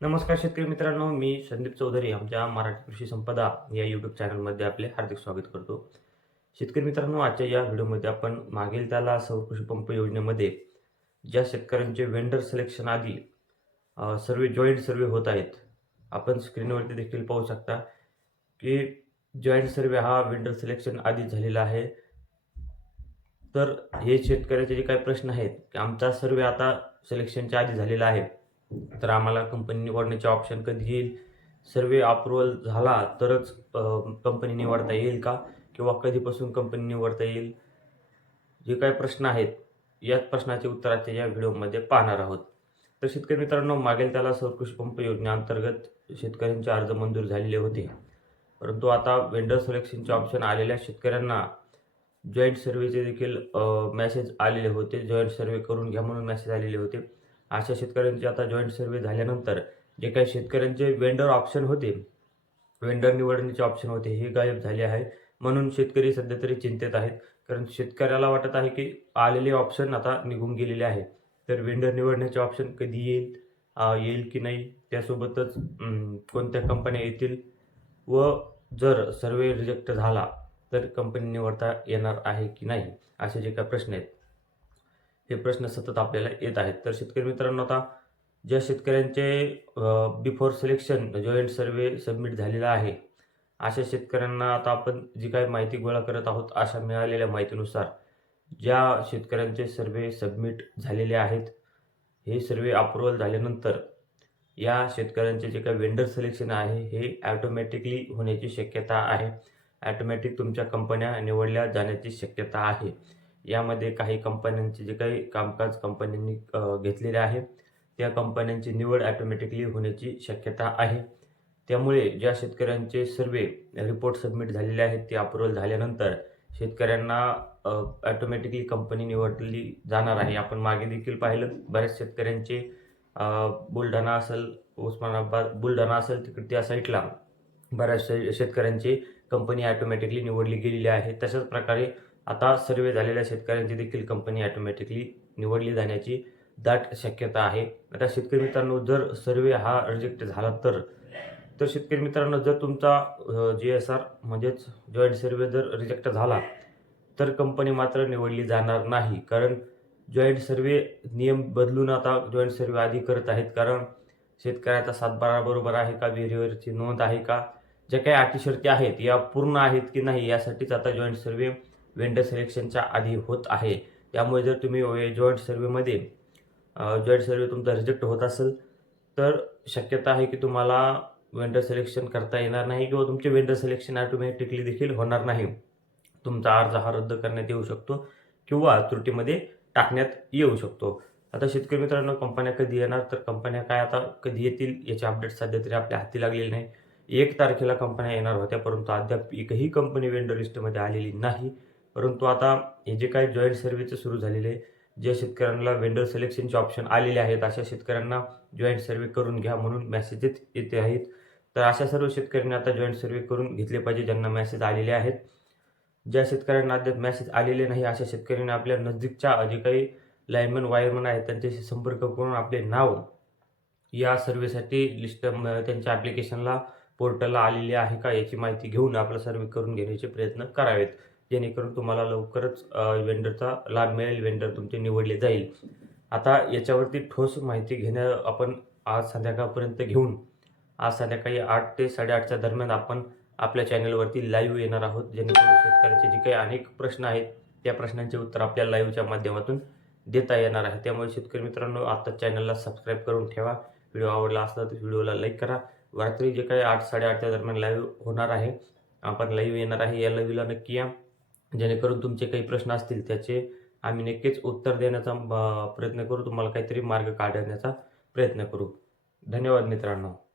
नमस्कार शेतकरी मित्रांनो मी संदीप चौधरी आमच्या मराठी कृषी संपदा या यूट्यूब चॅनलमध्ये आपले हार्दिक स्वागत करतो. शेतकरी मित्रांनो आजच्या या व्हिडिओमध्ये आपण मागील त्याला सौर कृषी पंप योजनेमध्ये ज्या शेतकऱ्यांचे वेंडर सिलेक्शन आधी सर्वे जॉईंट सर्वे होत आहेत आपण स्क्रीनवरती देखील पाहू शकता की जॉईंट सर्वे हा वेंडर सिलेक्शन आधी झालेला आहे. तर हे शेतकऱ्याचे जे काही प्रश्न आहेत की आमचा सर्वे आता सिलेक्शनच्या आधी झालेला आहे. तर आम्हाला कंपनी निवडण्याचे ऑप्शन कधी येईल? सर्वे अप्रुव्हल झाला तरच कंपनी निवडता येईल का? किंवा कधीपासून कंपनी निवडता येईल? जे काय प्रश्न आहेत याच प्रश्नाचे उत्तर आजच्या या व्हिडिओमध्ये पाहणार आहोत. तर शेतकरी मित्रांनो मागेल त्याला सहकृषी पंप योजनेअंतर्गत शेतकऱ्यांचे अर्ज मंजूर झालेले होते. परंतु आता वेंडर सिलेक्शनचे ऑप्शन आलेल्या शेतकऱ्यांना. जॉईंट सर्वेचे देखील मॅसेज आलेले होते. जॉईंट सर्वे करून घ्या म्हणून मॅसेज आलेले होते. अशा शेतकऱ्यांचे आता जॉईंट सर्वे झाल्यानंतर जे काही शेतकऱ्यांचे वेंडर ऑप्शन होते वेंडर निवडण्याचे ऑप्शन होते हे गायब झाले आहे म्हणून शेतकरी सध्या तरी चिंतेत आहेत. कारण शेतकऱ्याला वाटत आहे की आलेले ऑप्शन आता निघून गेलेले आहे तर वेंडर निवडण्याचे ऑप्शन कधी येईल येईल की नाही त्यासोबतच कोणत्या कंपन्या येतील? व जर सर्वे रिजेक्ट झाला तर कंपनी निवडता येणार आहे की नाही? असे जे काही प्रश्न आहेत. हे प्रश्न सतत आपल्याला येत आहेत. तर शेतकरी मित्रांनो आता ज्या शेतकऱ्यांचे before selection joint survey submit झालेला आहे अशा शेतकऱ्यांना आता आपण जी काही माहिती गोळा करत आहोत अशा मिळालेल्या माहितीनुसार ज्या शेतकऱ्यांचे सर्वे सबमिट झालेले आहेत हे सर्वे अप्रुव्हल झाल्यानंतर या शेतकऱ्यांचे जे काही वेंडर सिलेक्शन आहे हे ॲटोमॅटिकली होण्याची शक्यता आहे. ॲटोमॅटिक तुमच्या कंपन्या निवडल्या जाण्याची शक्यता आहे. यामध्ये काही कंपन्यांचे जे काही कामकाज कंपन्यांनी घेतलेले आहे त्या कंपन्यांची निवड ॲटोमॅटिकली होण्याची शक्यता आहे. त्यामुळे ज्या शेतकऱ्यांचे सर्वे रिपोर्ट सबमिट झालेले आहेत ते अप्रुव्हल झाल्यानंतर शेतकऱ्यांना ॲटोमॅटिकली कंपनी निवडली जाणार आहे. आपण मागे देखील पाहिलं बऱ्याच शेतकऱ्यांचे बुलढाणा असेल उस्मानाबाद बुलढाणा असेल तिकडे त्या साईडला बऱ्याच शेतकऱ्यांची कंपनी ॲटोमॅटिकली निवडली गेलेली आहे. तशाच प्रकारे आता सर्वे झालेल्या शेतकऱ्यांची देखील कंपनी ॲटोमॅटिकली निवडली जाण्याची दाट शक्यता आहे. आता शेतकरी मित्रांनो जर सर्वे हा रिजेक्ट झाला तर तर शेतकरी मित्रांनो जर तुमचा जी एस आर म्हणजेच जॉईंट सर्वे जर रिजेक्ट झाला तर कंपनी मात्र निवडली जाणार नाही. कारण जॉईंट सर्वे नियम बदलून आता जॉईंट सर्वे आधी करत आहेत. कारण शेतकऱ्याचा सातबारा बरोबर आहे का? विहिरीवरची नोंद आहे का? ज्या काही अटी शर्ती आहेत या पूर्ण आहेत की नाही यासाठीच आता जॉईंट सर्वे वेंडर सिलेक्शनच्या आधी होत आहे. त्यामुळे जर तुम्ही जॉईंट सर्वेमध्ये जॉईंट सर्वे तुमचा रिजेक्ट होत असेल तर शक्यता आहे की तुम्हाला वेंडर सिलेक्शन करता येणार नाही किंवा तुमचे वेंडर सिलेक्शन ॲटोमॅटिकली देखील होणार नाही. तुमचा अर्ज हा रद्द करण्यात येऊ शकतो किंवा त्रुटीमध्ये टाकण्यात येऊ शकतो. आता शेतकरी मित्रांनो कंपन्या कधी येणार? तर कंपन्या काय आता कधी येतील? याचे अपडेट सध्या तरी आपल्या हाती लागलेले नाही. एक तारखेला कंपन्या येणार होत्या परंतु अद्याप एकही कंपनी वेंडर लिस्टमध्ये आलेली नाही. परंतु आता हे जे काही जॉईंट सर्व्हिस सुरू झालेले आहे, ज्या शेतकऱ्यांना वेंडर सिलेक्शनचे ऑप्शन आलेले आहेत अशा शेतकऱ्यांना जॉईंट सर्वे करून घ्या म्हणून मेसेजेस येते आहेत. तर अशा सर्व शेतकऱ्यांनी आता जॉईंट सर्वे करून घेतले पाहिजे ज्यांना मेसेज आलेले आहेत. ज्या शेतकऱ्यांना अद्याप मेसेज आलेले नाही अशा शेतकऱ्यांनी आपल्या नजदीकच्या जे काही लाईनमन वायरमन आहेत त्यांच्याशी संपर्क करून आपले नाव या सर्वेसाठी लिस्ट म- त्यांच्या ॲप्लिकेशनला पोर्टलला आलेली आहे का याची माहिती घेऊन आपला सर्वे करून घेण्याचे प्रयत्न करावेत. जेणेकरून तुम्हाला लवकरच वेंडरचा लाभ मिळेल वेंडर तुमचे निवडले जाईल. आता याच्यावरती ठोस माहिती घेणं आपण आज संध्याकाळपर्यंत घेऊन आज संध्याकाळी आठ ते साडेआठच्या दरम्यान आपण आपल्या चॅनलवरती लाईव्ह येणार आहोत. जेणेकरून शेतकऱ्याचे जे काही अनेक प्रश्न आहेत त्या प्रश्नांचे उत्तर आपल्या लाईव्हच्या माध्यमातून देता येणार आहे. त्यामुळे शेतकरी मित्रांनो आता चॅनलला सबस्क्राईब करून ठेवा. व्हिडिओ आवडला असला तर व्हिडिओला लाईक करा. रात्री जे काही आठ साडेआठच्या दरम्यान लाईव्ह होणार आहे आपण लाईव्ह येणार आहे. या लाईव्हला नक्की या. जेणेकरून तुमचे काही प्रश्न असतील त्याचे आम्ही नक्कीच उत्तर देण्याचा प्रयत्न करू. तुम्हाला काहीतरी मार्ग काढण्याचा प्रयत्न करू. धन्यवाद मित्रांनो.